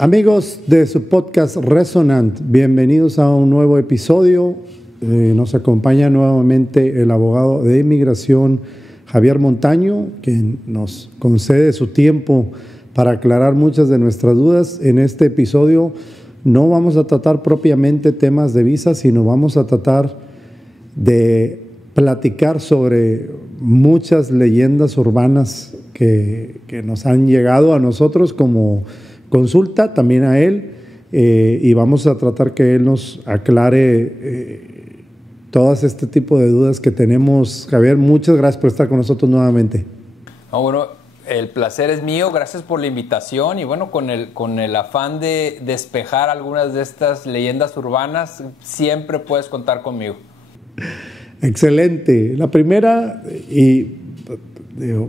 Amigos de su podcast Resonant, bienvenidos a un nuevo episodio. Nos acompaña nuevamente el abogado de inmigración Javier Montaño, quien nos concede su tiempo para aclarar muchas de nuestras dudas. En este episodio no vamos a tratar propiamente temas de visa, sino vamos a tratar de platicar sobre muchas leyendas urbanas que nos han llegado a nosotros como consulta, también a él, y vamos a tratar que él nos aclare todas este tipo de dudas que tenemos. Javier, muchas gracias por estar con nosotros nuevamente. Bueno, el placer es mío, gracias por la invitación y bueno, con el afán de despejar algunas de estas leyendas urbanas, siempre puedes contar conmigo. Excelente. La primera, y digo,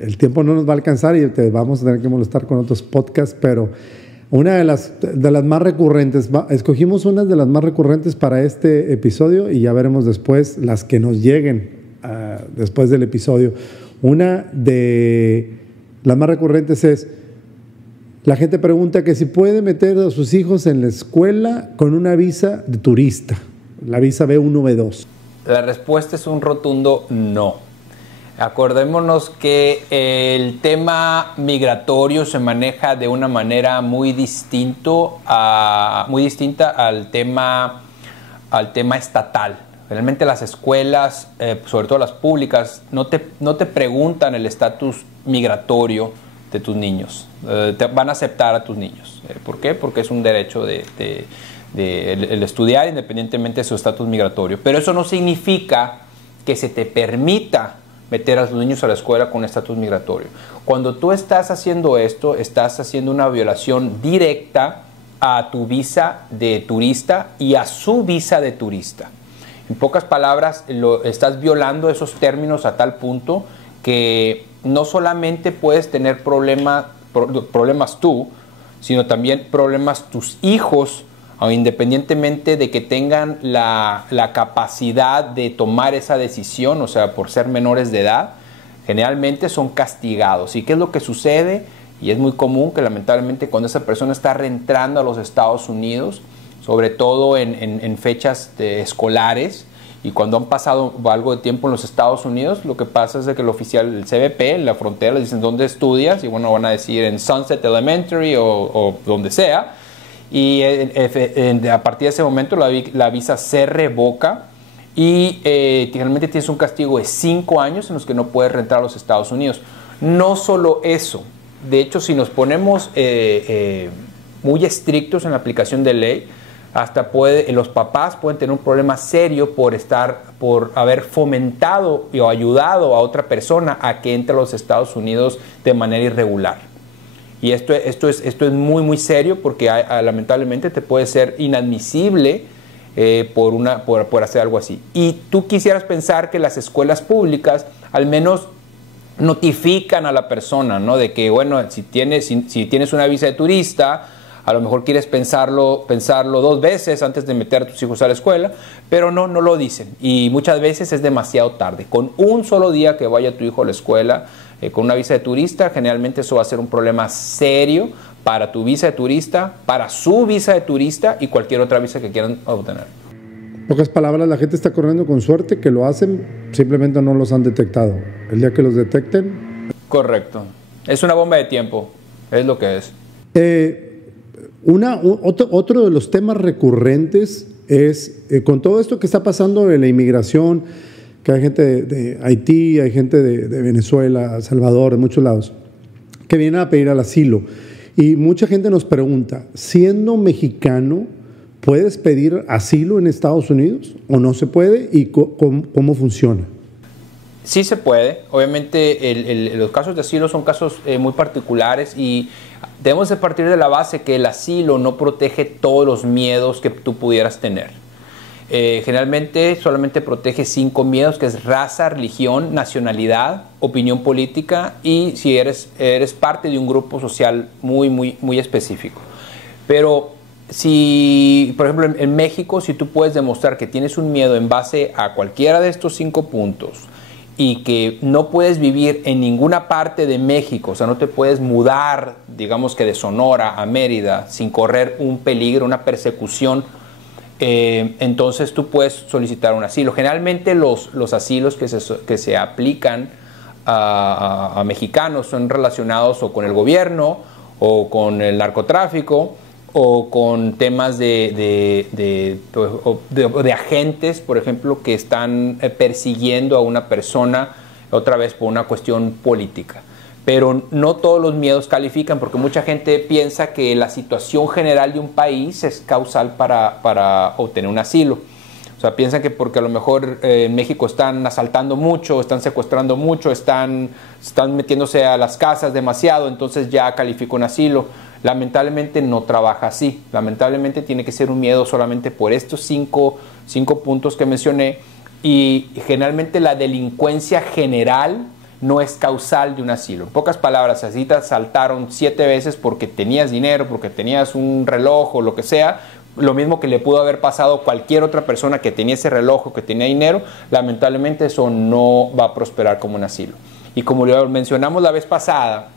el tiempo no nos va a alcanzar y te vamos a tener que molestar con otros podcasts, pero una de las más recurrentes, escogimos unas de las más recurrentes para este episodio y ya veremos después las que nos lleguen después del episodio. Una de las más recurrentes es, la gente pregunta que si puede meter a sus hijos en la escuela con una visa de turista, la visa B1, B2. La respuesta es un rotundo no. Acordémonos que el tema migratorio se maneja de una manera muy distinta al tema estatal. Realmente las escuelas, sobre todo las públicas, no te preguntan el estatus migratorio de tus niños. Te van a aceptar a tus niños. ¿Por qué? Porque es un derecho el estudiar independientemente de su estatus migratorio. Pero eso no significa que se te permita meter a los niños a la escuela con estatus migratorio. Cuando tú estás haciendo esto, estás haciendo una violación directa a tu visa de turista y a su visa de turista. En pocas palabras, estás violando esos términos a tal punto que no solamente puedes tener problemas tú, sino también problemas tus hijos, independientemente de que tengan la capacidad de tomar esa decisión, o sea, por ser menores de edad, generalmente son castigados. ¿Y qué es lo que sucede? Y es muy común que lamentablemente cuando esa persona está reentrando a los Estados Unidos, sobre todo en fechas escolares, y cuando han pasado algo de tiempo en los Estados Unidos, lo que pasa es de que el oficial, el CBP, en la frontera, le dicen ¿dónde estudias? Y bueno, van a decir en Sunset Elementary o donde sea. Y a partir de ese momento la visa se revoca y generalmente tienes un castigo de 5 años en los que no puedes reentrar a los Estados Unidos. No solo eso, de hecho si nos ponemos muy estrictos en la aplicación de ley, hasta los papás pueden tener un problema serio por haber fomentado o ayudado a otra persona a que entre a los Estados Unidos de manera irregular. Y esto es muy, muy serio porque lamentablemente te puede ser inadmisible por hacer algo así. Y tú quisieras pensar que las escuelas públicas al menos notifican a la persona, ¿no? De que, bueno, si tienes una visa de turista, a lo mejor quieres pensarlo 2 veces antes de meter a tus hijos a la escuela, pero no lo dicen. Y muchas veces es demasiado tarde. Con un solo día que vaya tu hijo a la escuela, con una visa de turista, generalmente eso va a ser un problema serio para tu visa de turista, para su visa de turista y cualquier otra visa que quieran obtener. En pocas palabras, la gente está corriendo con suerte que lo hacen, simplemente no los han detectado. El día que los detecten... Correcto. Es una bomba de tiempo, es lo que es. Otro de los temas recurrentes es, con todo esto que está pasando en la inmigración, que hay gente de Haití, hay gente de Venezuela, El Salvador, de muchos lados, que vienen a pedir el asilo. Y mucha gente nos pregunta, siendo mexicano, ¿puedes pedir asilo en Estados Unidos o no se puede? ¿Y cómo funciona? Sí se puede. Obviamente los casos de asilo son casos muy particulares y debemos de partir de la base que el asilo no protege todos los miedos que tú pudieras tener. Generalmente solamente protege 5 miedos, que es raza, religión, nacionalidad, opinión política y si eres parte de un grupo social muy, muy, muy específico. Pero si, por ejemplo, en México, si tú puedes demostrar que tienes un miedo en base a cualquiera de estos 5 puntos y que no puedes vivir en ninguna parte de México, o sea, no te puedes mudar, digamos que de Sonora a Mérida sin correr un peligro, una persecución, entonces tú puedes solicitar un asilo. Generalmente los asilos que se aplican a mexicanos son relacionados o con el gobierno o con el narcotráfico o con temas de agentes, por ejemplo, que están persiguiendo a una persona, otra vez por una cuestión política. Pero no todos los miedos califican, porque mucha gente piensa que la situación general de un país es causal para obtener un asilo. O sea, piensan que porque a lo mejor en México están asaltando mucho, están secuestrando mucho, están metiéndose a las casas demasiado, entonces ya califica un asilo. Lamentablemente no trabaja así. Lamentablemente tiene que ser un miedo solamente por estos cinco puntos que mencioné, y generalmente la delincuencia general no es causal de un asilo. En pocas palabras, si te asaltaron 7 veces porque tenías dinero, porque tenías un reloj o lo que sea, lo mismo que le pudo haber pasado a cualquier otra persona que tenía ese reloj o que tenía dinero, lamentablemente eso no va a prosperar como un asilo. Y como lo mencionamos la vez pasada,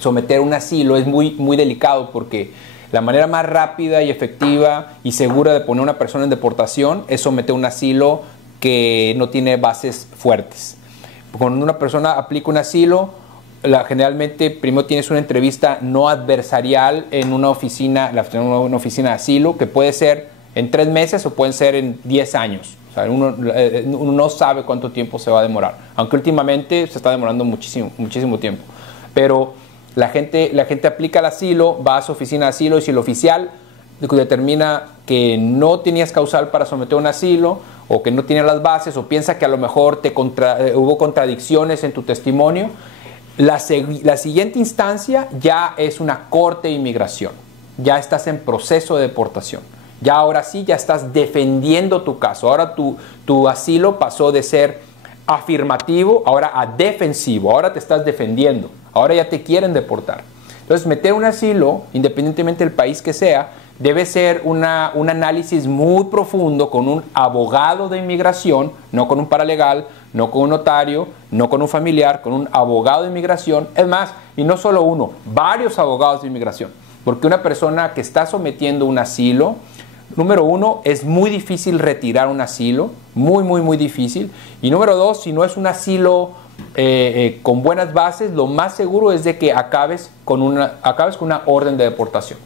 someter un asilo es muy delicado, porque la manera más rápida y efectiva y segura de poner a una persona en deportación es someter un asilo que no tiene bases fuertes. Cuando una persona aplica un asilo, generalmente primero tienes una entrevista no adversarial en una oficina de asilo, que puede ser en 3 meses o pueden ser en 10 años. O sea, uno no sabe cuánto tiempo se va a demorar, aunque últimamente se está demorando muchísimo tiempo. Pero la gente aplica el asilo, va a su oficina de asilo, y si el oficial determina que no tenías causal para someter un asilo, o que no tiene las bases, o piensa que a lo mejor hubo contradicciones en tu testimonio, la siguiente instancia ya es una corte de inmigración. Ya estás en proceso de deportación. Ya ahora sí, ya estás defendiendo tu caso. Ahora tu asilo pasó de ser afirmativo ahora a defensivo. Ahora te estás defendiendo. Ahora ya te quieren deportar. Entonces, meter un asilo, independientemente del país que sea, debe ser un análisis muy profundo con un abogado de inmigración, no con un paralegal, no con un notario, no con un familiar, con un abogado de inmigración. Es más, y no solo uno, varios abogados de inmigración. Porque una persona que está sometiendo un asilo, número 1, es muy difícil retirar un asilo, muy difícil. Y número 2, si no es un asilo con buenas bases, lo más seguro es de que acabes con una orden de deportación.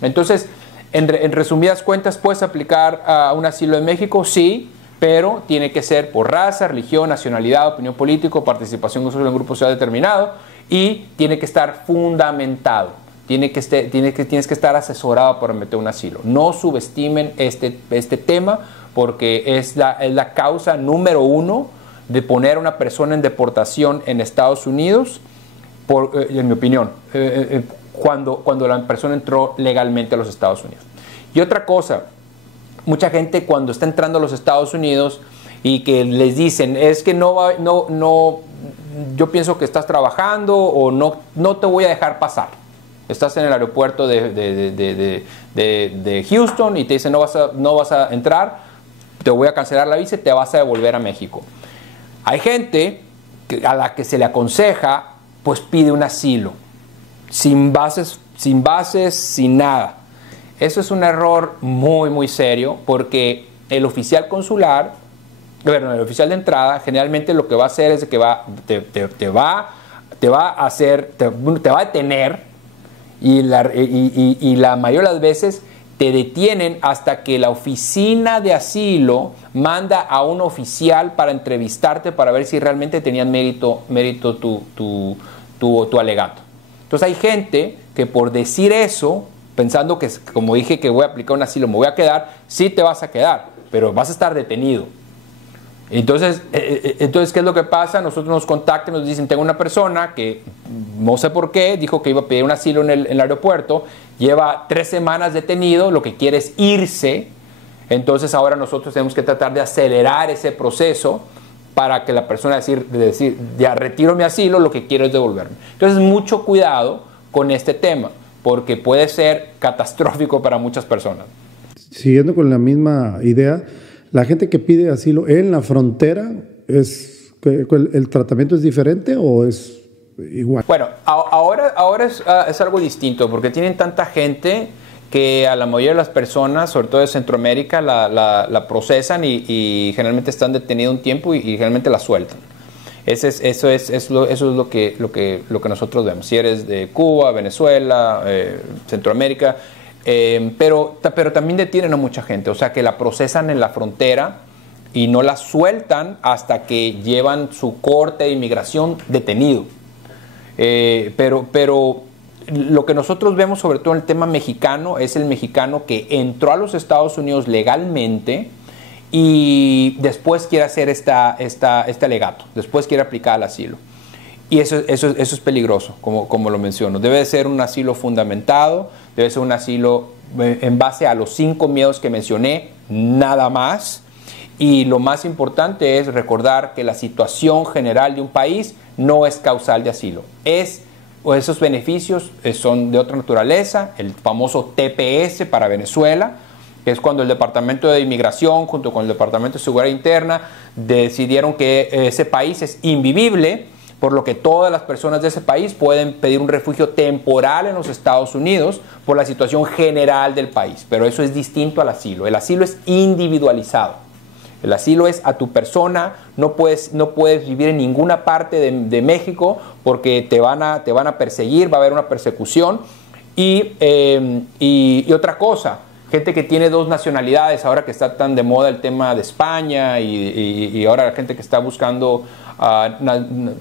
Entonces, en resumidas cuentas, ¿puedes aplicar a un asilo en México? Sí, pero tiene que ser por raza, religión, nacionalidad, opinión política, participación en un grupo social determinado, y tiene que estar fundamentado. Tienes que estar asesorado para meter un asilo. No subestimen este tema, porque es la causa número 1 de poner a una persona en deportación en Estados Unidos, en mi opinión, cuando la persona entró legalmente a los Estados Unidos. Y otra cosa, mucha gente cuando está entrando a los Estados Unidos y que les dicen, es que yo pienso que estás trabajando, o no te voy a dejar pasar. Estás en el aeropuerto de Houston y te dicen no vas a entrar, te voy a cancelar la visa y te vas a devolver a México. Hay gente a la que se le aconseja, pues pide un asilo, sin bases, sin nada. Eso es un error muy serio, porque el oficial consular, el oficial de entrada, generalmente lo que va a hacer es que te va a detener, y la mayoría de las veces te detienen hasta que la oficina de asilo manda a un oficial para entrevistarte, para ver si realmente tenían mérito tu alegato. Entonces hay gente que por decir eso, pensando que, como dije, que voy a aplicar un asilo, me voy a quedar, sí te vas a quedar, pero vas a estar detenido. Entonces, ¿qué es lo que pasa? Nosotros nos contactan, nos dicen, tengo una persona que no sé por qué, dijo que iba a pedir un asilo en el aeropuerto, lleva 3 semanas detenido, lo que quiere es irse. Entonces ahora nosotros tenemos que tratar de acelerar ese proceso para que la persona decir, ya retiro mi asilo, lo que quiero es devolverme. Entonces, mucho cuidado con este tema, porque puede ser catastrófico para muchas personas. Siguiendo con la misma idea, la gente que pide asilo en la frontera es ¿El tratamiento es diferente o es igual? Bueno, ahora es algo distinto porque tienen tanta gente que a la mayoría de las personas, sobre todo de Centroamérica, la procesan y generalmente están detenidos un tiempo y generalmente la sueltan. Eso es lo que nosotros vemos. Si eres de Cuba, Venezuela, Centroamérica, pero también detienen a mucha gente, o sea que la procesan en la frontera y no la sueltan hasta que llevan su corte de inmigración detenido. Pero lo que nosotros vemos sobre todo en el tema mexicano es el mexicano que entró a los Estados Unidos legalmente y después quiere hacer este alegato, después quiere aplicar al asilo. Y eso es peligroso, como lo menciono. Debe ser un asilo fundamentado, debe ser un asilo en base a los 5 miedos que mencioné, nada más. Y lo más importante es recordar que la situación general de un país no es causal de asilo. Esos beneficios son de otra naturaleza, el famoso TPS para Venezuela, que es cuando el Departamento de Inmigración junto con el Departamento de Seguridad Interna decidieron que ese país es invivible, por lo que todas las personas de ese país pueden pedir un refugio temporal en los Estados Unidos por la situación general del país. Pero eso es distinto al asilo. El asilo es individualizado. El asilo es a tu persona, no puedes vivir en ninguna parte de México porque te van a perseguir, va a haber una persecución. Y otra cosa, gente que tiene 2 nacionalidades, ahora que está tan de moda el tema de España y ahora la gente que está buscando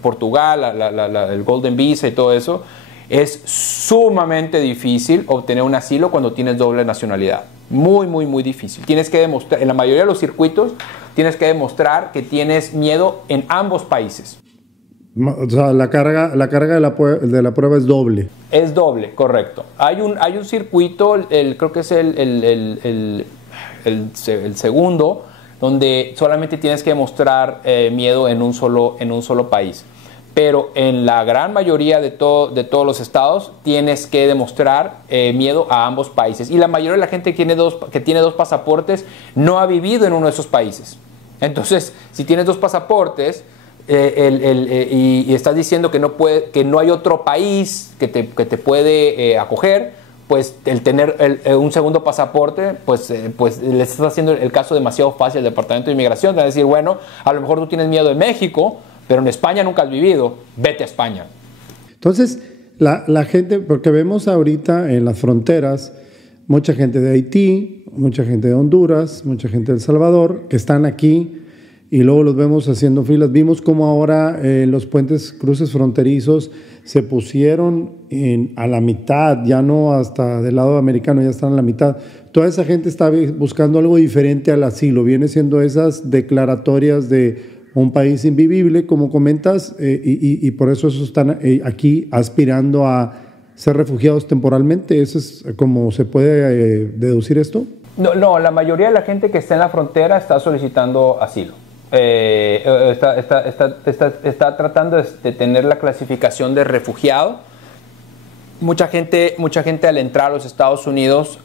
Portugal, el Golden Visa y todo eso, es sumamente difícil obtener un asilo cuando tienes doble nacionalidad. Muy, muy, muy difícil. Tienes que demostrar, en la mayoría de los circuitos, tienes que demostrar que tienes miedo en ambos países. O sea, la carga de la prueba es doble. Es doble, correcto. Hay un circuito, creo que es el segundo, donde solamente tienes que demostrar miedo en un solo país. Pero en la gran mayoría de todos los estados tienes que demostrar miedo a ambos países. Y la mayoría de la gente que tiene 2 pasaportes no ha vivido en uno de esos países. Entonces, si tienes 2 pasaportes y estás diciendo que no hay otro país que te puede acoger, pues el tener un segundo pasaporte, pues le estás haciendo el caso demasiado fácil al Departamento de Inmigración. Te van a decir, bueno, a lo mejor tú tienes miedo de México, pero en España nunca has vivido, vete a España. Entonces, la gente, porque vemos ahorita en las fronteras, mucha gente de Haití, mucha gente de Honduras, mucha gente de El Salvador, que están aquí y luego los vemos haciendo filas. Vimos cómo ahora los cruces fronterizos se pusieron a la mitad, ya no hasta del lado americano, ya están a la mitad. Toda esa gente está buscando algo diferente al asilo, viene siendo esas declaratorias de un país invivible, como comentas, y por eso están aquí aspirando a ser refugiados temporalmente. ¿Eso es como se puede deducir esto? No, la mayoría de la gente que está en la frontera está solicitando asilo. Está tratando de tener la clasificación de refugiado. Mucha gente al entrar a los Estados Unidos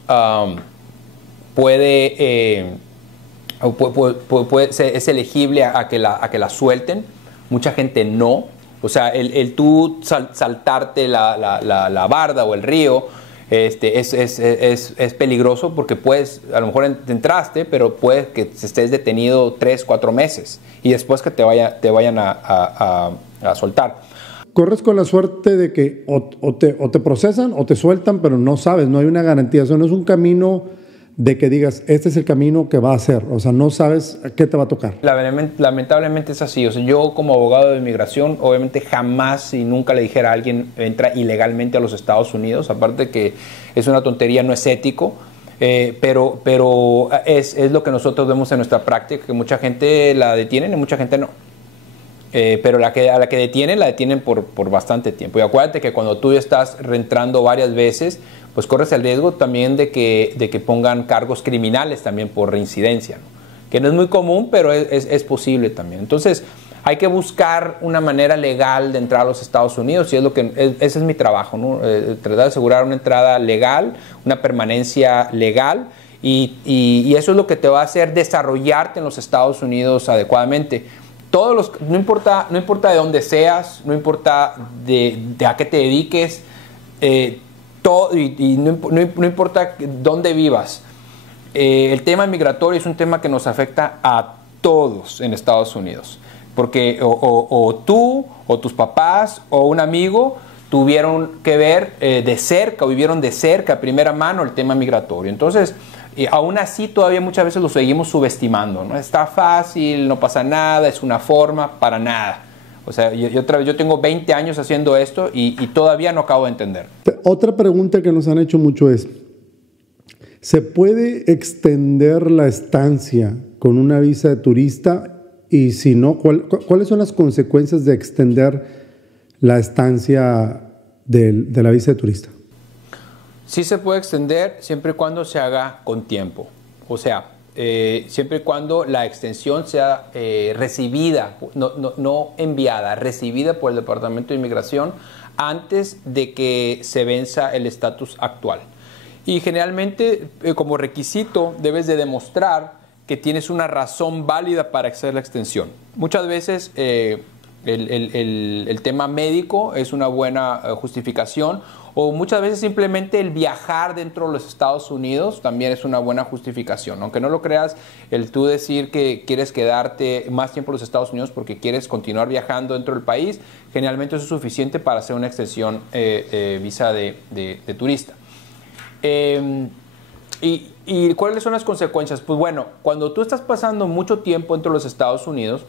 es elegible a que la suelten. Mucha gente no. O sea, el tú saltarte la barda o el río es peligroso porque a lo mejor entraste, pero puede que estés detenido 3-4 meses y después que te vayan a soltar. Corres con la suerte de que o te procesan o te sueltan, pero no sabes, no hay una garantía. Eso no es un camino de que digas, este es el camino que va a ser. O sea, no sabes qué te va a tocar. Lamentablemente es así. O sea, yo como abogado de inmigración, obviamente jamás y nunca le dijera a alguien entra ilegalmente a los Estados Unidos. Aparte que es una tontería, no es ético. Pero es lo que nosotros vemos en nuestra práctica, que mucha gente la detienen y mucha gente no. Pero a la que detienen por bastante tiempo. Y acuérdate que cuando tú estás reentrando varias veces, pues corres el riesgo también de que pongan cargos criminales también por reincidencia, ¿no? Que no es muy común, pero es posible también. Entonces, hay que buscar una manera legal de entrar a los Estados Unidos y ese es mi trabajo, ¿no? Tratar de asegurar una entrada legal, una permanencia legal y eso es lo que te va a hacer desarrollarte en los Estados Unidos adecuadamente. no importa de dónde seas, no importa de a qué te dediques, no importa dónde vivas. El tema migratorio es un tema que nos afecta a todos en Estados Unidos, porque o tú, o tus papás, o un amigo tuvieron que ver de cerca, o vivieron de cerca, a primera mano, el tema migratorio. Entonces, aún así todavía muchas veces lo seguimos subestimando, ¿no? Está fácil, no pasa nada, es una forma, para nada. O sea, yo tengo 20 años haciendo esto y todavía no acabo de entender. Otra pregunta que nos han hecho mucho es, ¿se puede extender la estancia con una visa de turista? Y si no, ¿cuáles son las consecuencias de extender la estancia de la visa de turista? Sí se puede extender siempre y cuando se haga con tiempo. O sea, siempre y cuando la extensión sea recibida, no enviada, recibida por el Departamento de Inmigración antes de que se venza el estatus actual. Y generalmente, como requisito, debes de demostrar que tienes una razón válida para hacer la extensión. Muchas veces el tema médico es una buena justificación, o muchas veces simplemente el viajar dentro de los Estados Unidos también es una buena justificación. Aunque no lo creas, el tú decir que quieres quedarte más tiempo en los Estados Unidos porque quieres continuar viajando dentro del país, generalmente eso es suficiente para hacer una extensión visa de turista. ¿Y cuáles son las consecuencias? Pues bueno, cuando tú estás pasando mucho tiempo dentro de los Estados Unidos,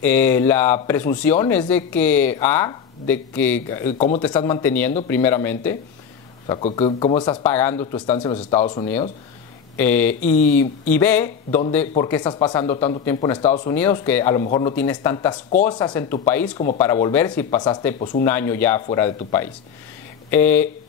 la presunción es de que cómo te estás manteniendo primeramente, o sea, cómo estás pagando tu estancia en los Estados Unidos, y B, por qué estás pasando tanto tiempo en Estados Unidos, que a lo mejor no tienes tantas cosas en tu país como para volver si pasaste pues un año ya fuera de tu país.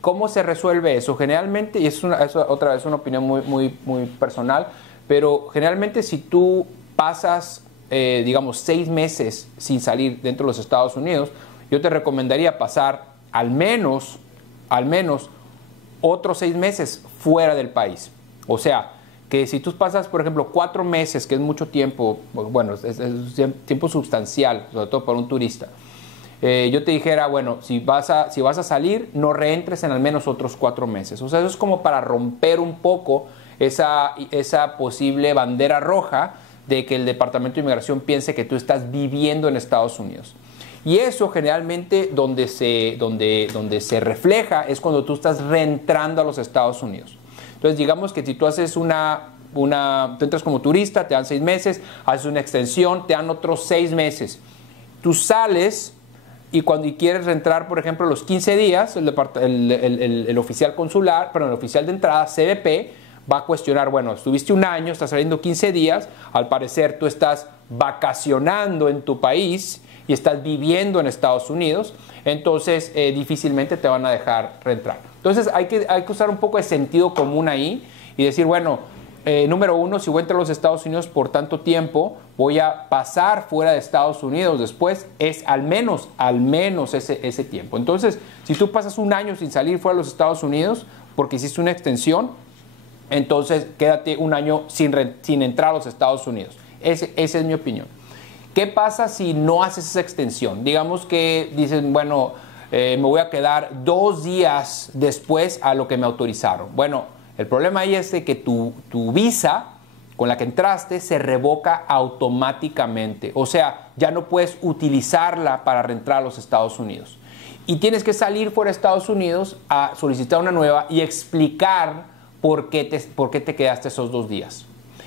¿Cómo se resuelve eso? Generalmente, y es otra vez una opinión muy personal, pero generalmente si tú pasas, digamos, 6 meses sin salir dentro de los Estados Unidos, yo te recomendaría pasar al menos otros 6 meses fuera del país. O sea, que si tú pasas, por ejemplo, 4 meses, que es mucho tiempo, bueno, es tiempo sustancial, sobre todo para un turista, yo te dijera, bueno, si vas a salir, no reentres en al menos otros 4 meses. O sea, eso es como para romper un poco esa posible bandera roja de que el Departamento de Inmigración piense que tú estás viviendo en Estados Unidos. Y eso generalmente donde se refleja es cuando tú estás reentrando a los Estados Unidos. Entonces, digamos que si tú haces tú entras como turista, te dan 6 meses, haces una extensión, te dan otros 6 meses. Tú sales y cuando quieres reentrar, por ejemplo, los 15 días, el oficial consular, perdón, el oficial de entrada, CBP, va a cuestionar, bueno, estuviste un año, estás saliendo 15 días, al parecer tú estás vacacionando en tu país y estás viviendo en Estados Unidos, entonces difícilmente te van a dejar reentrar. Entonces hay que usar un poco de sentido común ahí y decir, bueno, número uno, si voy a entrar a los Estados Unidos por tanto tiempo, voy a pasar fuera de Estados Unidos después, es al menos ese tiempo. Entonces, si tú pasas un año sin salir fuera de los Estados Unidos porque hiciste una extensión, entonces quédate un año sin entrar a los Estados Unidos. Esa es mi opinión. ¿Qué pasa si no haces esa extensión? Digamos que dicen, bueno, me voy a quedar 2 días después a lo que me autorizaron. Bueno, el problema ahí es de que tu visa con la que entraste se revoca automáticamente. O sea, ya no puedes utilizarla para reentrar a los Estados Unidos. Y tienes que salir fuera de Estados Unidos a solicitar una nueva y explicar por qué te quedaste esos 2 días.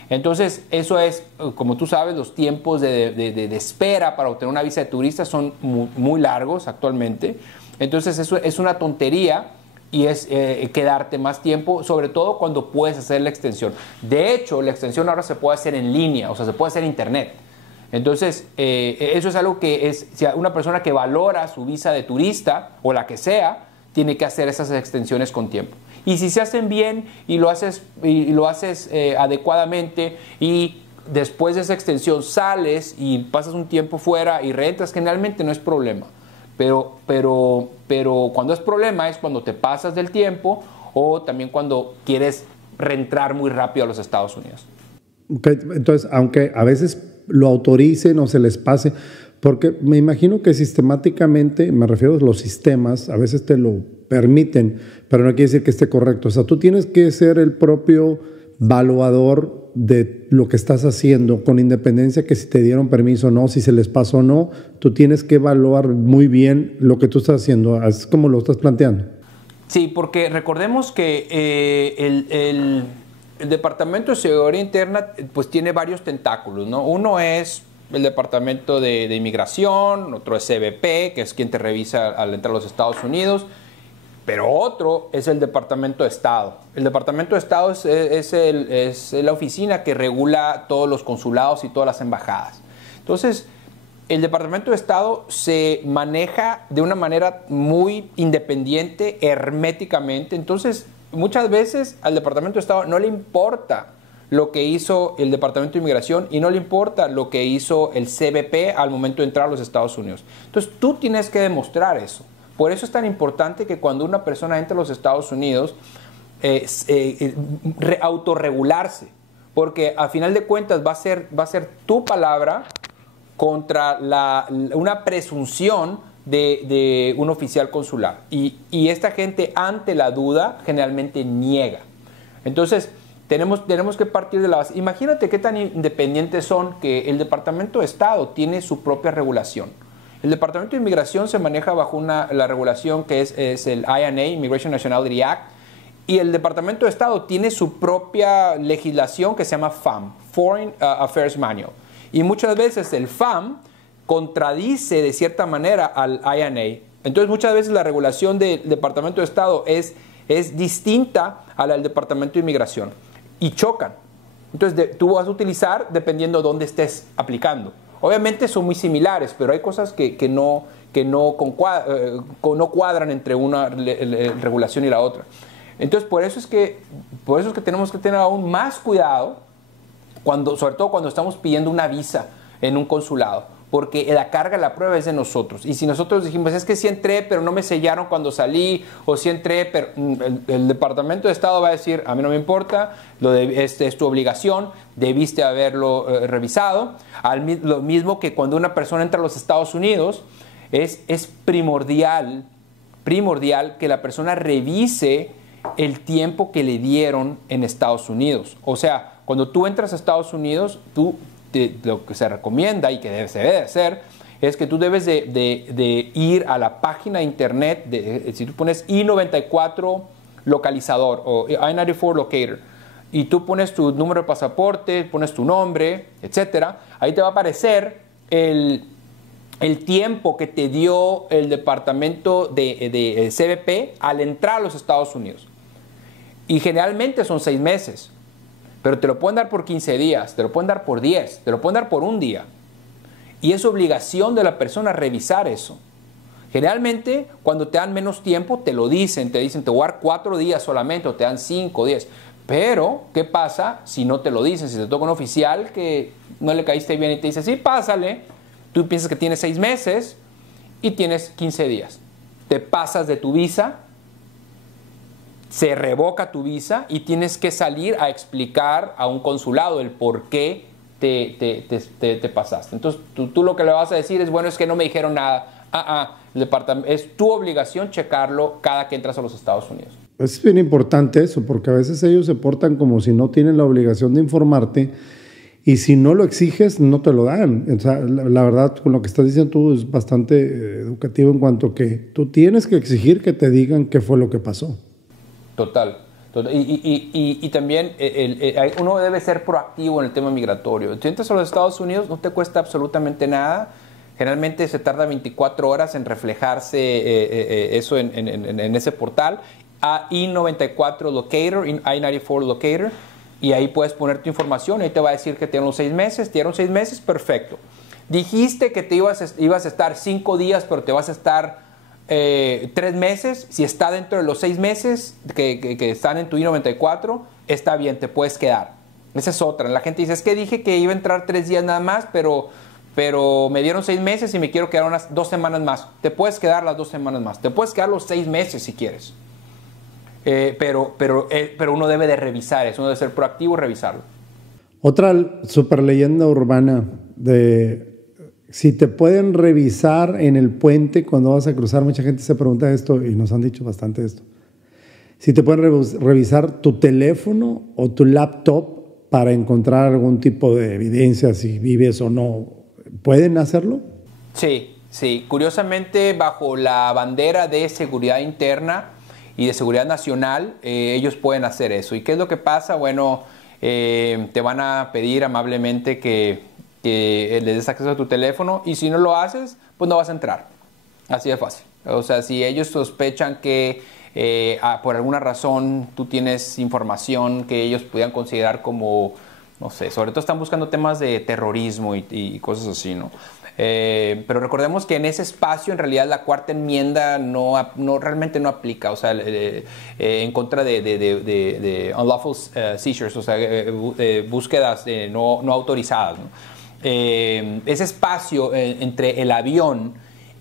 Entonces, eso es, como tú sabes, los tiempos de espera para obtener una visa de turista son muy largos actualmente. Entonces, eso es una tontería y es quedarte más tiempo, sobre todo cuando puedes hacer la extensión. De hecho, la extensión ahora se puede hacer en línea, o sea, se puede hacer en internet. Entonces, eso es algo que si una persona que valora su visa de turista o la que sea, tiene que hacer esas extensiones con tiempo. Y si se hacen bien y lo haces adecuadamente y después de esa extensión sales y pasas un tiempo fuera y reentras, generalmente no es problema. Pero cuando es problema es cuando te pasas del tiempo o también cuando quieres reentrar muy rápido a los Estados Unidos. Okay, entonces, aunque a veces lo autoricen o se les pase. Porque me imagino que sistemáticamente, me refiero a los sistemas, a veces te lo permiten, pero no quiere decir que esté correcto. O sea, tú tienes que ser el propio evaluador de lo que estás haciendo, con independencia que si te dieron permiso o no, si se les pasó o no, tú tienes que evaluar muy bien lo que tú estás haciendo, es como lo estás planteando. Sí, porque recordemos que el Departamento de Seguridad Interna pues tiene varios tentáculos, ¿no? Uno es el Departamento de Inmigración, otro es CBP, que es quien te revisa al entrar a los Estados Unidos, pero otro es el Departamento de Estado. El Departamento de Estado es la oficina que regula todos los consulados y todas las embajadas. Entonces, el Departamento de Estado se maneja de una manera muy independiente, herméticamente. Entonces, muchas veces al Departamento de Estado no le importa lo que hizo el Departamento de Inmigración y no le importa lo que hizo el CBP al momento de entrar a los Estados Unidos. Entonces, tú tienes que demostrar eso. Por eso es tan importante que cuando una persona entra a los Estados Unidos, autorregularse, porque a final de cuentas va a ser tu palabra contra una presunción de un oficial consular. Y esta gente, ante la duda, generalmente niega. Entonces, tenemos que partir de la base. Imagínate qué tan independientes son que el Departamento de Estado tiene su propia regulación. El Departamento de Inmigración se maneja bajo la regulación que es el INA, Immigration Nationality Act, y el Departamento de Estado tiene su propia legislación que se llama FAM, Foreign Affairs Manual. Y muchas veces el FAM contradice de cierta manera al INA. Entonces muchas veces la regulación del Departamento de Estado es distinta a la del Departamento de Inmigración y chocan. Entonces tú vas a utilizar dependiendo de dónde estés aplicando. Obviamente son muy similares, pero hay cosas que no cuadran entre una regulación y la otra. Entonces por eso es que tenemos que tener aún más cuidado, sobre todo cuando estamos pidiendo una visa en un consulado, porque la carga de la prueba es de nosotros. Y si nosotros dijimos, es que sí entré, pero no me sellaron cuando salí, o sí entré, pero el Departamento de Estado va a decir, a mí no me importa, es tu obligación, debiste haberlo revisado. Lo mismo que cuando una persona entra a los Estados Unidos, es primordial que la persona revise el tiempo que le dieron en Estados Unidos. O sea, cuando tú entras a Estados Unidos, lo que se recomienda y que se debe de hacer es que tú debes de ir a la página de internet, si tú pones I-94 localizador o I-94 locator, y tú pones tu número de pasaporte, pones tu nombre, etcétera, ahí te va a aparecer el tiempo que te dio el departamento de CBP al entrar a los Estados Unidos. Y generalmente son 6 meses. Pero te lo pueden dar por 15 días, te lo pueden dar por 10, te lo pueden dar por un día. Y es obligación de la persona revisar eso. Generalmente, cuando te dan menos tiempo, te lo dicen, te voy a dar 4 días solamente, o te dan 5 días. Pero, ¿qué pasa si no te lo dicen? Si te toca un oficial que no le caíste bien y te dice, sí, pásale, tú piensas que tienes 6 meses y tienes 15 días. Te pasas de tu visa, se revoca tu visa y tienes que salir a explicar a un consulado el por qué te pasaste. Entonces, tú lo que le vas a decir es, bueno, es que no me dijeron nada. Es tu obligación checarlo cada que entras a los Estados Unidos. Es bien importante eso, porque a veces ellos se portan como si no tienen la obligación de informarte y si no lo exiges, no te lo dan. O sea, la verdad, con lo que estás diciendo tú es bastante educativo en cuanto que tú tienes que exigir que te digan qué fue lo que pasó. Total. Y también uno debe ser proactivo en el tema migratorio. Si entras a los Estados Unidos, no te cuesta absolutamente nada. Generalmente se tarda 24 horas en reflejarse eso en ese portal. I-94 Locator, I-94 Locator, y ahí puedes poner tu información. Ahí te va a decir que te dieron los 6 meses. ¿Te dieron 6 meses? Perfecto. Dijiste que te ibas a estar 5 días, pero te vas a estar 3 meses. Si está dentro de los 6 meses que están en tu I-94, está bien, te puedes quedar. Esa es otra. La gente dice, es que dije que iba a entrar 3 días nada más, pero me dieron 6 meses y me quiero quedar unas 2 semanas más. Te puedes quedar las 2 semanas más. Te puedes quedar los 6 meses si quieres. Pero uno debe de revisar eso, uno debe ser proactivo y revisarlo. Otra super leyenda urbana de si te pueden revisar en el puente cuando vas a cruzar. Mucha gente se pregunta esto y nos han dicho bastante esto. Si te pueden revisar tu teléfono o tu laptop para encontrar algún tipo de evidencia, si vives o no. ¿Pueden hacerlo? Sí, sí. Curiosamente, bajo la bandera de seguridad interna y de seguridad nacional, ellos pueden hacer eso. ¿Y qué es lo que pasa? Bueno, te van a pedir amablemente que les des acceso a tu teléfono, y si no lo haces, pues no vas a entrar. Así de fácil. O sea, si ellos sospechan que por alguna razón tú tienes información que ellos pudieran considerar como, no sé, sobre todo están buscando temas de terrorismo y cosas así, ¿no? Pero recordemos que en ese espacio en realidad la cuarta enmienda realmente no aplica, o sea, en contra de unlawful seizures, o sea, búsquedas no autorizadas, ¿no? Ese espacio entre el avión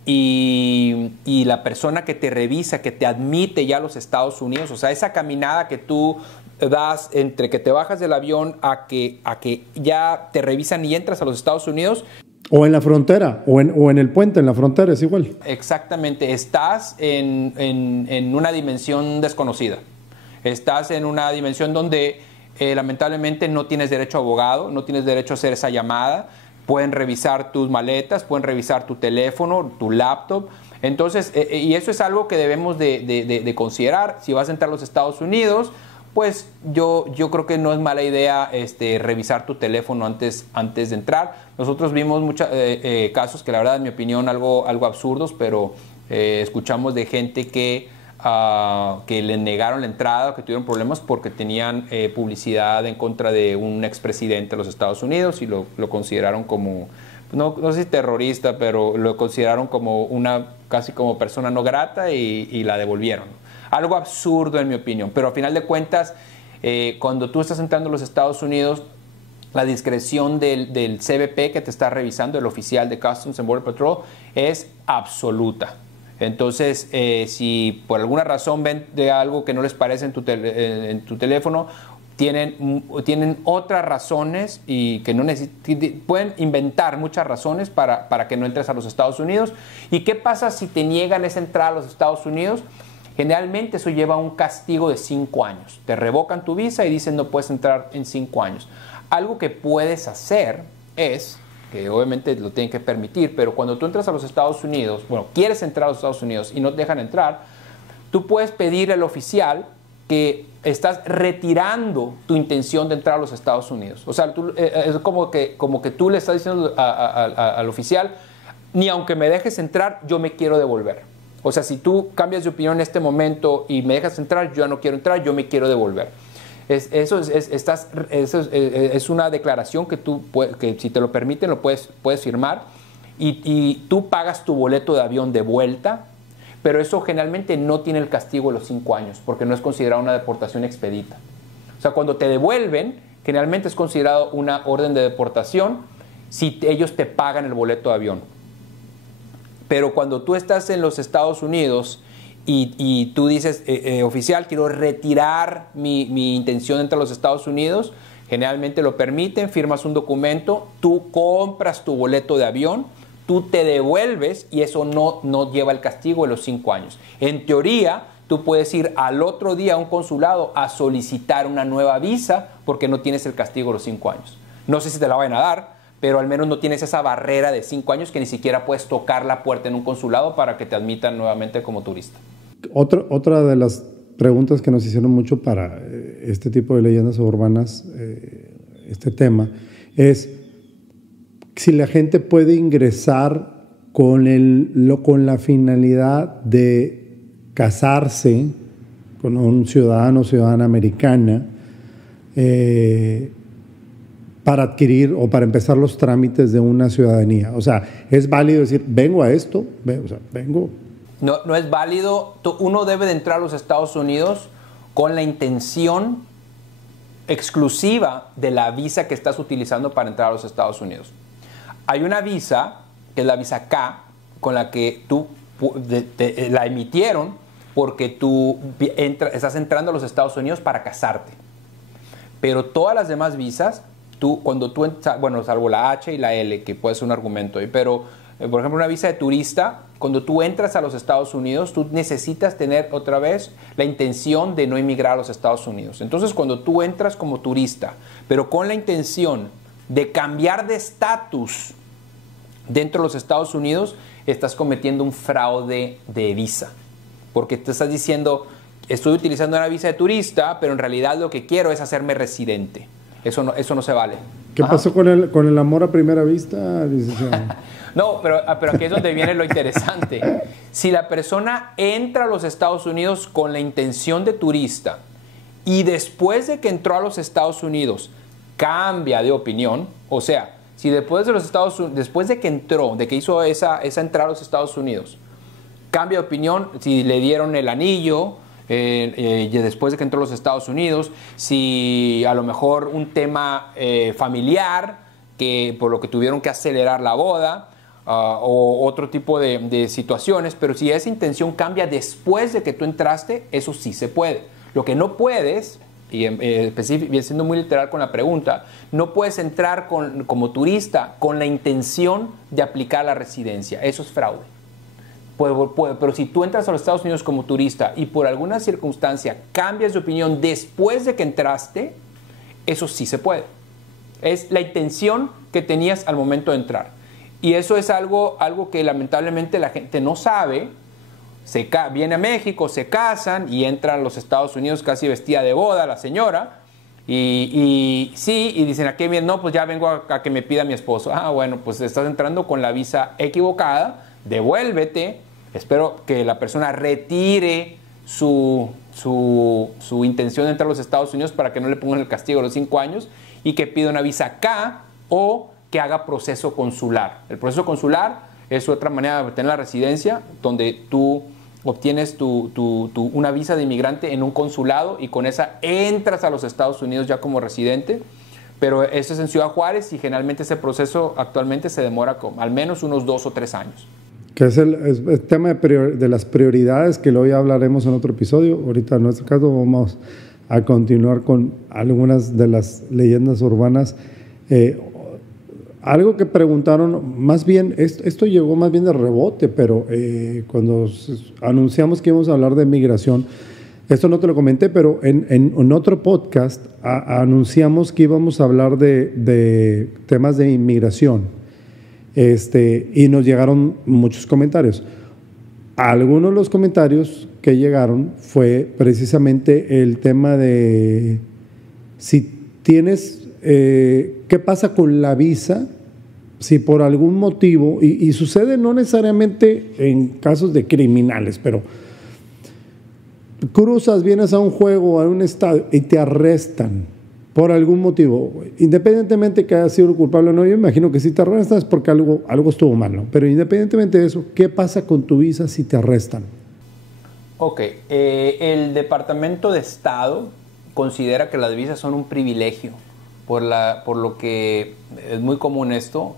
y la persona que te revisa, que te admite ya a los Estados Unidos, o sea, esa caminada que tú das entre que te bajas del avión a que ya te revisan y entras a los Estados Unidos. O en la frontera, o en el puente, en la frontera, es igual. Exactamente, estás en una dimensión desconocida. Estás en una dimensión donde lamentablemente no tienes derecho a abogado, no tienes derecho a hacer esa llamada. Pueden revisar tus maletas, pueden revisar tu teléfono, tu laptop. Entonces, y eso es algo que debemos de considerar. Si vas a entrar a los Estados Unidos, pues yo creo que no es mala idea revisar tu teléfono antes de entrar. Nosotros vimos muchos casos que la verdad, en mi opinión, algo absurdos, pero escuchamos de gente que le negaron la entrada, que tuvieron problemas porque tenían publicidad en contra de un expresidente de los Estados Unidos y lo consideraron como, no sé si terrorista, pero lo consideraron como casi como persona no grata y la devolvieron. Algo absurdo en mi opinión, pero a final de cuentas, cuando tú estás entrando a los Estados Unidos, la discreción del CBP que te está revisando, el oficial de Customs and Border Patrol, es absoluta. Entonces, si por alguna razón ven de algo que no les parece en tu teléfono, tienen otras razones y que no pueden inventar muchas razones para que no entres a los Estados Unidos. ¿Y qué pasa si te niegan esa entrada a los Estados Unidos? Generalmente eso lleva a un castigo de 5 años. Te revocan tu visa y dicen no puedes entrar en 5 años. Algo que puedes hacer es, que obviamente lo tienen que permitir, pero cuando tú entras a los Estados Unidos, bueno, quieres entrar a los Estados Unidos y no te dejan entrar, tú puedes pedir al oficial que estás retirando tu intención de entrar a los Estados Unidos. O sea, es como que tú le estás diciendo al oficial, ni aunque me dejes entrar, yo me quiero devolver. O sea, si tú cambias de opinión en este momento y me dejas entrar, yo ya no quiero entrar, yo me quiero devolver. Eso es una declaración que si te lo permiten, lo puedes firmar y tú pagas tu boleto de avión de vuelta, pero eso generalmente no tiene el castigo de los 5 años porque no es considerado una deportación expedita. O sea, cuando te devuelven, generalmente es considerado una orden de deportación si ellos te pagan el boleto de avión. Pero cuando tú estás en los Estados Unidos y tú dices, oficial, quiero retirar mi intención de entrar a los Estados Unidos, generalmente lo permiten, firmas un documento, tú compras tu boleto de avión, tú te devuelves y eso no lleva el castigo de los 5 años. En teoría, tú puedes ir al otro día a un consulado a solicitar una nueva visa porque no tienes el castigo de los 5 años. No sé si te la vayan a dar, pero al menos no tienes esa barrera de 5 años que ni siquiera puedes tocar la puerta en un consulado para que te admitan nuevamente como turista. Otra de las preguntas que nos hicieron mucho para este tipo de leyendas urbanas, este tema, es si la gente puede ingresar con la finalidad de casarse con un ciudadano o ciudadana americana, para adquirir o para empezar los trámites de una ciudadanía. O sea, ¿es válido decir, vengo a esto? Vengo. No es válido. Uno debe de entrar a los Estados Unidos con la intención exclusiva de la visa que estás utilizando para entrar a los Estados Unidos. Hay una visa, que es la visa K, con la que tú la emitieron porque tú estás entrando a los Estados Unidos para casarte. Pero todas las demás visas cuando tú, bueno, salvo la H y la L, que puede ser un argumento ahí, pero, por ejemplo, una visa de turista, cuando tú entras a los Estados Unidos, tú necesitas tener otra vez la intención de no emigrar a los Estados Unidos. Entonces, cuando tú entras como turista, pero con la intención de cambiar de estatus dentro de los Estados Unidos, estás cometiendo un fraude de visa. Porque te estás diciendo, estoy utilizando una visa de turista, pero en realidad lo que quiero es hacerme residente. Eso no se vale. ¿Qué pasó con el amor a primera vista? No, pero aquí es donde viene lo interesante. Si la persona entra a los Estados Unidos con la intención de turista y después de que entró a los Estados Unidos cambia de opinión, o sea, si después de que entró, de que hizo esa entrada a los Estados Unidos, cambia de opinión, si le dieron el anillo, después de que entró a los Estados Unidos, si a lo mejor un tema familiar, que por lo que tuvieron que acelerar la boda, o otro tipo de situaciones, pero si esa intención cambia después de que tú entraste, eso sí se puede. Lo que no puedes, y siendo muy literal con la pregunta, no puedes entrar como turista con la intención de aplicar la residencia. Eso es fraude. Pero si tú entras a los Estados Unidos como turista y por alguna circunstancia cambias de opinión después de que entraste, eso sí se puede. Es la intención que tenías al momento de entrar. Y eso es algo que lamentablemente la gente no sabe. Viene a México, se casan y entran a los Estados Unidos casi vestida de boda la señora. Y dicen, ¿a qué bien? No, pues ya vengo a que me pida mi esposo. Ah, bueno, pues estás entrando con la visa equivocada, devuélvete. Espero que la persona retire su intención de entrar a los Estados Unidos para que no le pongan el castigo de los 5 años y que pida una visa acá o que haga proceso consular. El proceso consular es otra manera de obtener la residencia, donde tú obtienes una visa de inmigrante en un consulado y con esa entras a los Estados Unidos ya como residente. Pero eso es en Ciudad Juárez y generalmente ese proceso actualmente se demora al menos unos 2 o 3 años. Que es el tema de las prioridades, que luego ya hablaremos en otro episodio. Ahorita en nuestro caso vamos a continuar con algunas de las leyendas urbanas. Algo que preguntaron, más bien, esto llegó más bien de rebote, pero cuando anunciamos que íbamos a hablar de migración, esto no te lo comenté, pero en otro podcast anunciamos que íbamos a hablar de temas de inmigración. Y nos llegaron muchos comentarios. Algunos de los comentarios que llegaron fue precisamente el tema de si tienes, ¿qué pasa con la visa? Si por algún motivo, y sucede no necesariamente en casos de criminales, pero cruzas, vienes a un juego, a un estadio y te arrestan por algún motivo, independientemente que haya sido culpable o no. Yo imagino que si te arrestan es porque algo estuvo mal, ¿no? Pero independientemente de eso, ¿qué pasa con tu visa si te arrestan? Ok, el Departamento de Estado considera que las visas son un privilegio, por lo que es muy común esto,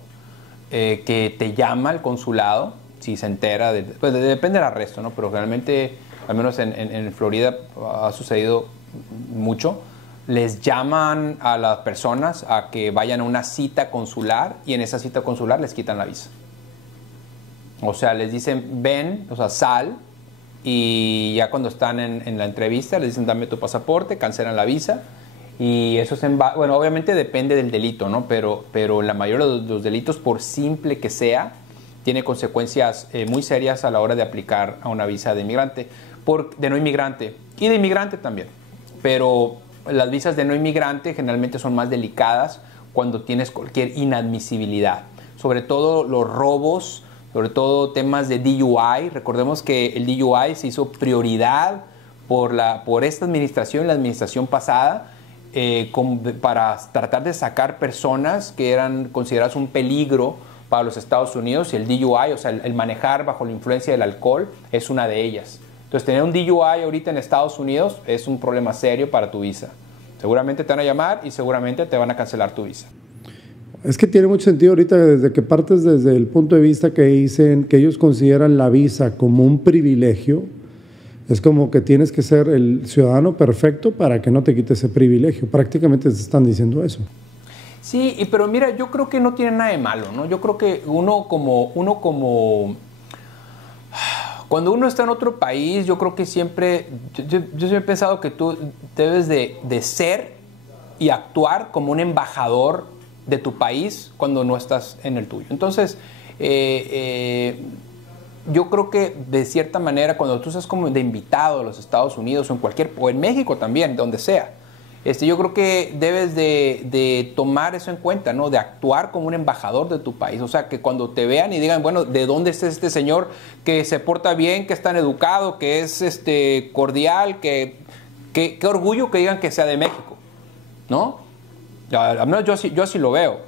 que te llama el consulado, si se entera, pues depende del arresto, ¿no? Pero realmente, al menos en Florida ha sucedido mucho. Les llaman a las personas a que vayan a una cita consular y en esa cita consular les quitan la visa. O sea, les dicen, ven, o sea, sal, y ya cuando están en la entrevista les dicen, dame tu pasaporte, cancelan la visa. Y eso es bueno, obviamente depende del delito, ¿no? Pero la mayoría de los delitos, por simple que sea, tiene consecuencias muy serias a la hora de aplicar a una visa de inmigrante, de no inmigrante y de inmigrante también. Pero las visas de no inmigrante generalmente son más delicadas cuando tienes cualquier inadmisibilidad, sobre todo los robos, sobre todo temas de DUI. Recordemos que el DUI se hizo prioridad por esta administración y la administración pasada para tratar de sacar personas que eran consideradas un peligro para los Estados Unidos, y el DUI, o sea, el manejar bajo la influencia del alcohol, es una de ellas. Entonces, tener un DUI ahorita en Estados Unidos es un problema serio para tu visa. Seguramente te van a llamar y seguramente te van a cancelar tu visa. Es que tiene mucho sentido ahorita desde que partes desde el punto de vista que dicen que ellos consideran la visa como un privilegio. Es como que tienes que ser el ciudadano perfecto para que no te quite ese privilegio. Prácticamente te están diciendo eso. Sí, pero mira, yo creo que no tiene nada de malo, ¿no? Yo creo que cuando uno está en otro país, yo creo que siempre, yo siempre he pensado que tú debes de ser y actuar como un embajador de tu país cuando no estás en el tuyo. Entonces, yo creo que de cierta manera cuando tú estás como de invitado a los Estados Unidos o en México también, donde sea, yo creo que debes de tomar eso en cuenta, ¿no? De actuar como un embajador de tu país. O sea, que cuando te vean y digan, bueno, ¿de dónde es este señor que se porta bien, que es tan educado, que es cordial, qué orgullo que digan que sea de México, ¿no? Al menos yo así lo veo.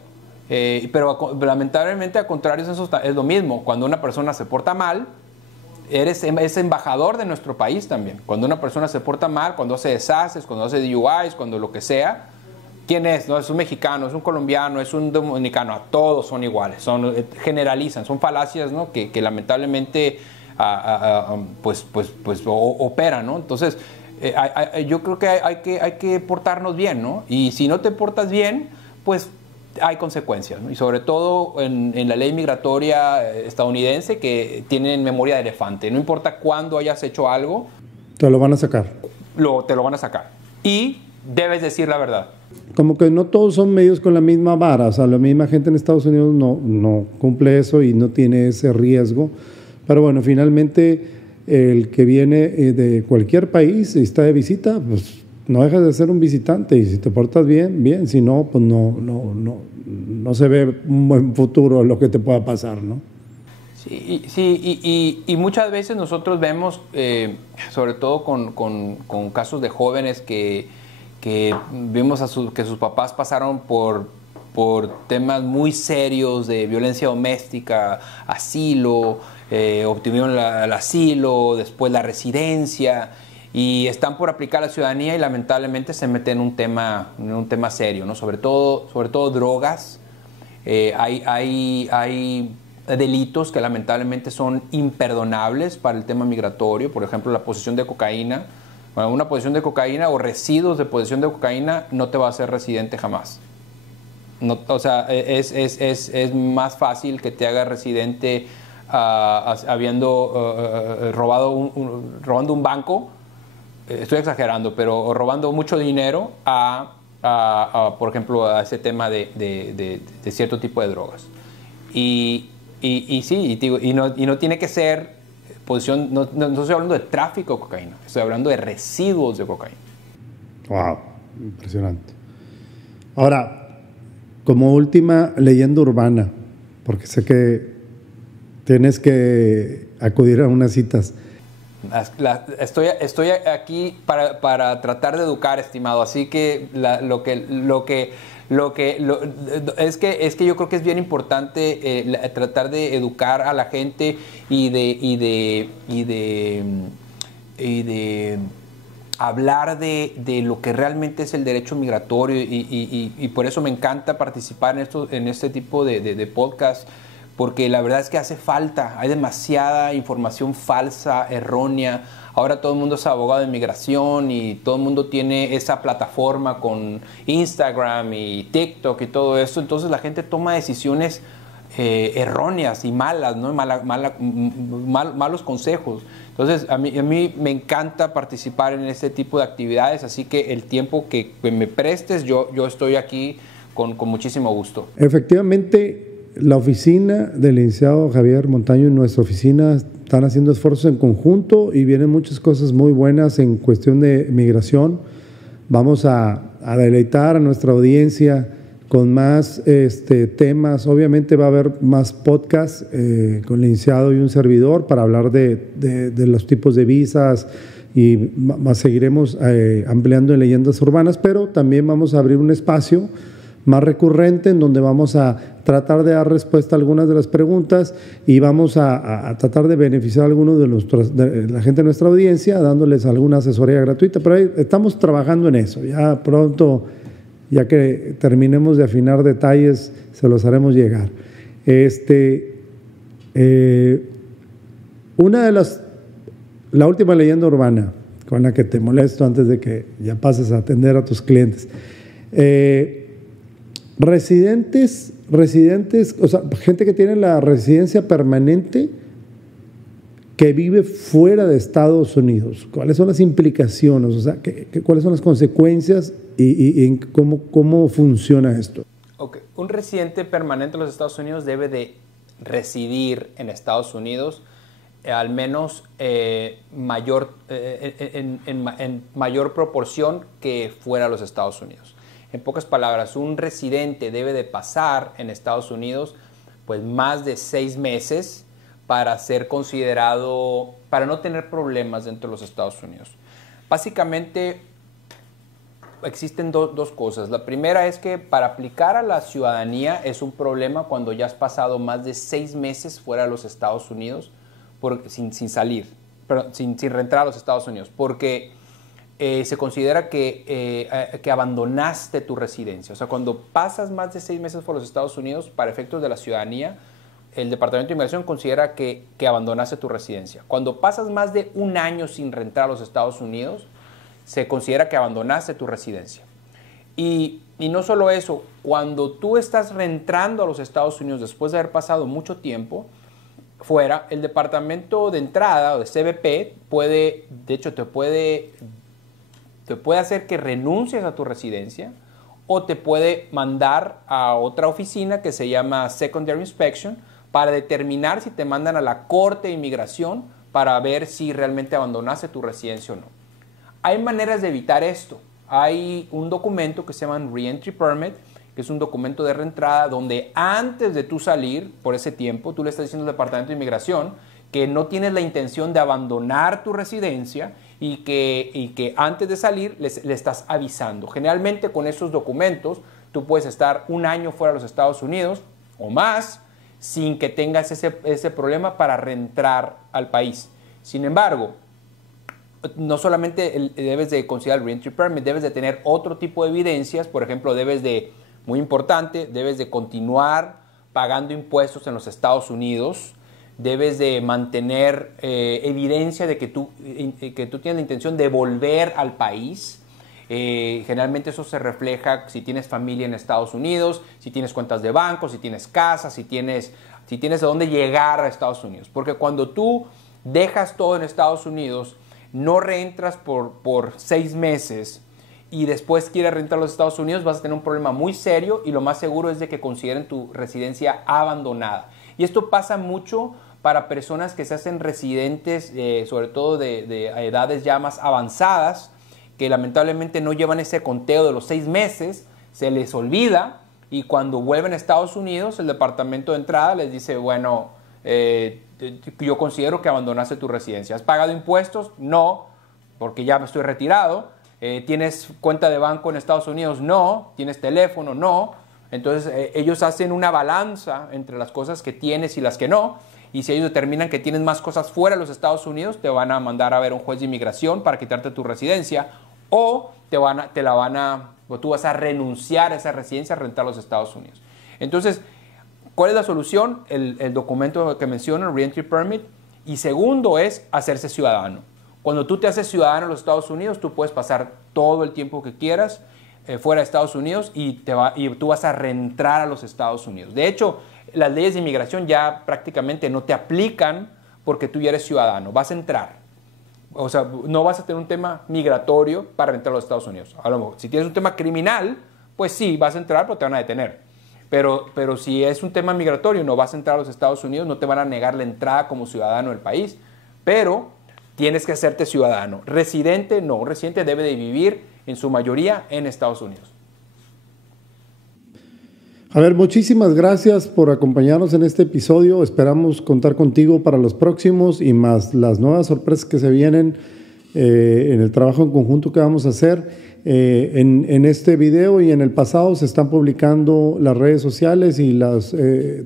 Pero lamentablemente, al contrario, eso es lo mismo. Cuando una persona se porta mal, es embajador de nuestro país también. Cuando una persona se porta mal, cuando hace desastres, cuando hace DUIs, cuando lo que sea, ¿quién es? No, es un mexicano, es un colombiano, es un dominicano, a todos son iguales, generalizan, son falacias, ¿no? que lamentablemente operan, ¿no? Entonces, yo creo que hay que portarnos bien, ¿no? Y si no te portas bien, pues hay consecuencias, ¿no? Y sobre todo en la ley migratoria estadounidense, que tienen memoria de elefante. No importa cuándo hayas hecho algo, te lo van a sacar. Te lo van a sacar. Y debes decir la verdad. Como que no todos son medios con la misma vara. O sea, la misma gente en Estados Unidos no cumple eso y no tiene ese riesgo. Pero bueno, finalmente el que viene de cualquier país y está de visita, pues no dejas de ser un visitante, y si te portas bien, bien, si no, pues no se ve un buen futuro lo que te pueda pasar, ¿no? Sí, y muchas veces nosotros vemos, sobre todo con casos de jóvenes que vimos que sus papás pasaron por temas muy serios de violencia doméstica, asilo, obtuvieron el asilo, después la residencia, y están por aplicar la ciudadanía y lamentablemente se meten en un tema serio, ¿no? Sobre todo drogas. Hay delitos que lamentablemente son imperdonables para el tema migratorio. Por ejemplo, la posesión de cocaína. Bueno, una posesión de cocaína o residuos de posesión de cocaína no te va a hacer residente jamás. No, o sea, es más fácil que te haga residente habiendo robando un banco. Estoy exagerando, pero robando mucho dinero por ejemplo, a ese tema de cierto tipo de drogas. Y no tiene que ser posesión, no estoy hablando de tráfico de cocaína, estoy hablando de residuos de cocaína. Wow, impresionante. Ahora, como última leyenda urbana, porque sé que tienes que acudir a unas citas. Estoy aquí para tratar de educar, estimado, así que es que yo creo que es bien importante tratar de educar a la gente y de hablar de lo que realmente es el derecho migratorio, y por eso me encanta participar en este tipo de podcast, porque la verdad es que hace falta, hay demasiada información falsa, errónea. Ahora todo el mundo es abogado de inmigración y todo el mundo tiene esa plataforma con Instagram y TikTok y todo eso. Entonces la gente toma decisiones erróneas y malas, ¿no? Malos consejos. Entonces a mí me encanta participar en este tipo de actividades, así que el tiempo que me prestes, yo estoy aquí con muchísimo gusto. Efectivamente, la oficina del licenciado Javier Montaño y nuestra oficina están haciendo esfuerzos en conjunto y vienen muchas cosas muy buenas en cuestión de migración. Vamos a deleitar a nuestra audiencia con más temas. Obviamente va a haber más podcasts con el licenciado y un servidor para hablar de los tipos de visas, y seguiremos ampliando en leyendas urbanas, pero también vamos a abrir un espacio más recurrente en donde vamos a tratar de dar respuesta a algunas de las preguntas y vamos a tratar de beneficiar a algunos de la gente de nuestra audiencia dándoles alguna asesoría gratuita, pero ahí estamos trabajando en eso. Ya pronto, ya que terminemos de afinar detalles, se los haremos llegar. La última leyenda urbana con la que te molesto antes de que ya pases a atender a tus clientes. residentes, o sea, gente que tiene la residencia permanente que vive fuera de Estados Unidos. ¿Cuáles son las implicaciones? O sea, ¿cuáles son las consecuencias y cómo funciona esto? Okay. Un residente permanente de los Estados Unidos debe de residir en Estados Unidos al menos en mayor proporción que fuera de los Estados Unidos. En pocas palabras, un residente debe de pasar en Estados Unidos pues más de 6 meses para ser considerado, para no tener problemas dentro de los Estados Unidos. Básicamente existen dos cosas. La primera es que para aplicar a la ciudadanía es un problema cuando ya has pasado más de 6 meses fuera de los Estados Unidos sin salir, sin reentrar a los Estados Unidos, porque se considera que abandonaste tu residencia. O sea, cuando pasas más de 6 meses por los Estados Unidos, para efectos de la ciudadanía, el Departamento de Inmigración considera que abandonaste tu residencia. Cuando pasas más de 1 año sin reentrar a los Estados Unidos, se considera que abandonaste tu residencia. Y no solo eso, cuando tú estás reentrando a los Estados Unidos después de haber pasado mucho tiempo fuera, el Departamento de Entrada o de CBP puede, de hecho, te puede hacer que renuncies a tu residencia o te puede mandar a otra oficina que se llama Secondary Inspection para determinar si te mandan a la Corte de Inmigración para ver si realmente abandonaste tu residencia o no. Hay maneras de evitar esto. Hay un documento que se llama Reentry Permit, que es un documento de reentrada donde antes de tú salir por ese tiempo, tú le estás diciendo al Departamento de Inmigración que no tienes la intención de abandonar tu residencia y que antes de salir le estás avisando. Generalmente con esos documentos tú puedes estar 1 año fuera de los Estados Unidos o más sin que tengas ese problema para reentrar al país. Sin embargo, no solamente debes de considerar el Reentry Permit, debes de tener otro tipo de evidencias. Por ejemplo, muy importante, debes de continuar pagando impuestos en los Estados Unidos, debes de mantener evidencia de que tú tienes la intención de volver al país. Generalmente eso se refleja si tienes familia en Estados Unidos, si tienes cuentas de banco, si tienes casa, si tienes a dónde llegar a Estados Unidos. Porque cuando tú dejas todo en Estados Unidos, no reentras por 6 meses y después quieres reentrar a los Estados Unidos, vas a tener un problema muy serio y lo más seguro es de que consideren tu residencia abandonada. Y esto pasa mucho para personas que se hacen residentes, sobre todo de edades ya más avanzadas, que lamentablemente no llevan ese conteo de los 6 meses, se les olvida y cuando vuelven a Estados Unidos, el Departamento de Entrada les dice, bueno, yo considero que abandonaste tu residencia. ¿Has pagado impuestos? No, porque ya me estoy retirado. ¿Tienes cuenta de banco en Estados Unidos? No. ¿Tienes teléfono? No. Entonces ellos hacen una balanza entre las cosas que tienes y las que no. Y si ellos determinan que tienes más cosas fuera de los Estados Unidos, te van a mandar a ver a un juez de inmigración para quitarte tu residencia o tú vas a renunciar a esa residencia a rentar a los Estados Unidos. Entonces, ¿cuál es la solución? El documento que menciono, el Reentry Permit. Y segundo es hacerse ciudadano. Cuando tú te haces ciudadano en los Estados Unidos, tú puedes pasar todo el tiempo que quieras fuera de Estados Unidos y tú vas a reentrar a los Estados Unidos. De hecho, las leyes de inmigración ya prácticamente no te aplican porque tú ya eres ciudadano. Vas a entrar. O sea, no vas a tener un tema migratorio para entrar a los Estados Unidos. A lo mejor, si tienes un tema criminal, pues sí, vas a entrar, pero te van a detener. Pero si es un tema migratorio, no vas a entrar a los Estados Unidos, no te van a negar la entrada como ciudadano del país, pero tienes que hacerte ciudadano. Residente, no. Un residente debe de vivir en su mayoría en Estados Unidos. A ver, muchísimas gracias por acompañarnos en este episodio. Esperamos contar contigo para los próximos y más las nuevas sorpresas que se vienen en el trabajo en conjunto que vamos a hacer. En este video y en el pasado se están publicando las redes sociales y los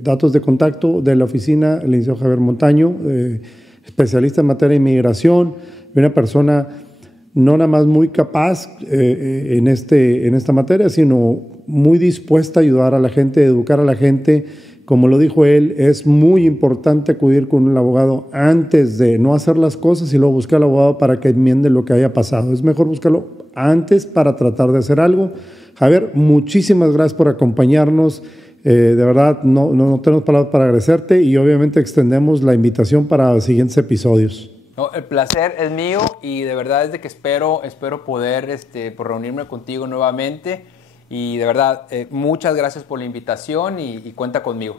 datos de contacto de la oficina, el licenciado Javier Montaño, especialista en materia de inmigración, una persona no nada más muy capaz en esta materia, sino muy dispuesta a ayudar a la gente, a educar a la gente. Como lo dijo él, es muy importante acudir con un abogado antes de no hacer las cosas y luego buscar al abogado para que enmiende lo que haya pasado. Es mejor buscarlo antes para tratar de hacer algo. Javier, muchísimas gracias por acompañarnos. De verdad, no tenemos palabras para agradecerte y obviamente extendemos la invitación para siguientes episodios. No, el placer es mío y de verdad es de que espero poder por reunirme contigo nuevamente y de verdad muchas gracias por la invitación y cuenta conmigo.